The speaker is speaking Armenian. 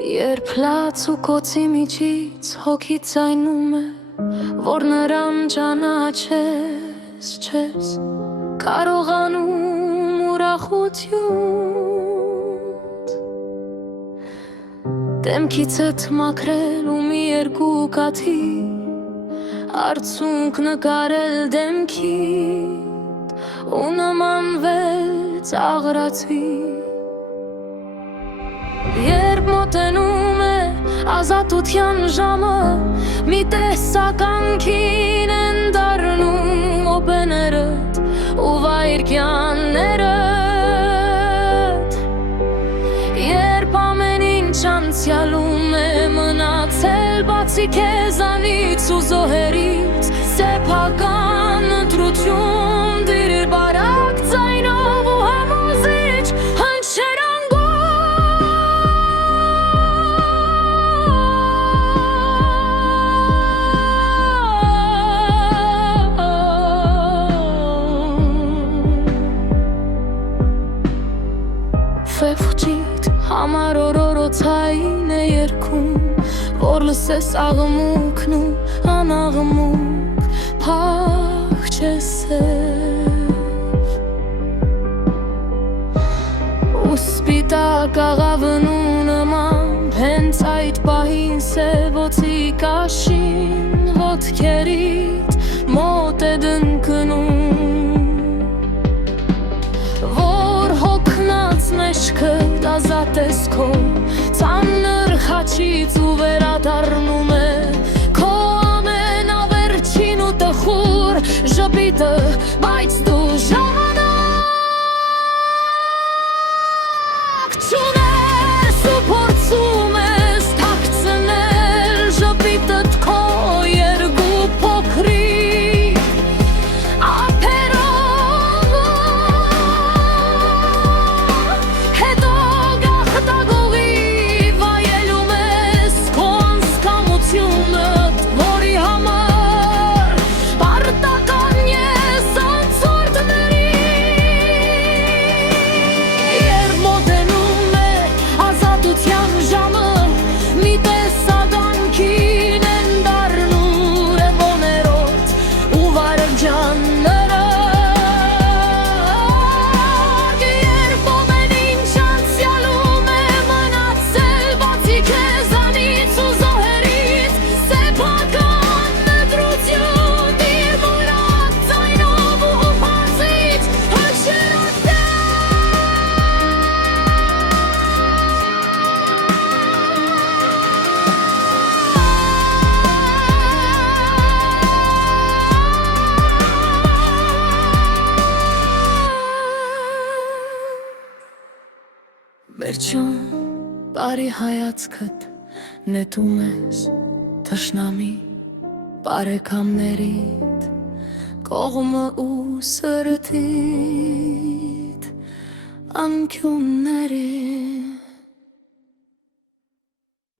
Երբ լաց ու կոցի միջից հոգի ձայնում է, որ նրան ճանաչես չես կարողանում ուրախություն դեմքիցդ մաքրել ու մի երկու կաթի արցունք նկարել դեմքիդ ու նմանվել ծաղրացի Երբ մոտենում է ազատության ժամը մի տեսականքին են դառնում օպեներդ ու վայրկյաններդ Երբ ամեն ինչ անցյալում է մնացել բացի քեզանից ու զոհերից սեփական ընտրություն դիրիր բարակ ձայնով ու համոզիչ հնչեր Ֆեփջիտ համար օրորոցային է երգում Որ լսես աղմուկն ու անաղմուկ փախչես Ու սպիտակ աղավն ու նման հենց այդ պահին սևոցի կաշին ոտքերիդ մոտ է դնկնում Մեջքդ ազատ ես քո ծանր խաչից ու վերադառնում է Քո ամենավերջին ու տխուր ժպիտը բայց դու ժամանակ չունես ու փորձում ես թաքցնել ժպիտդ քո երկու փոքրիկ Վերջում բարի հայացքդ նետում ես թշնամի բարեկամներիդ կողմը ու սրտիդ անկյուններիդ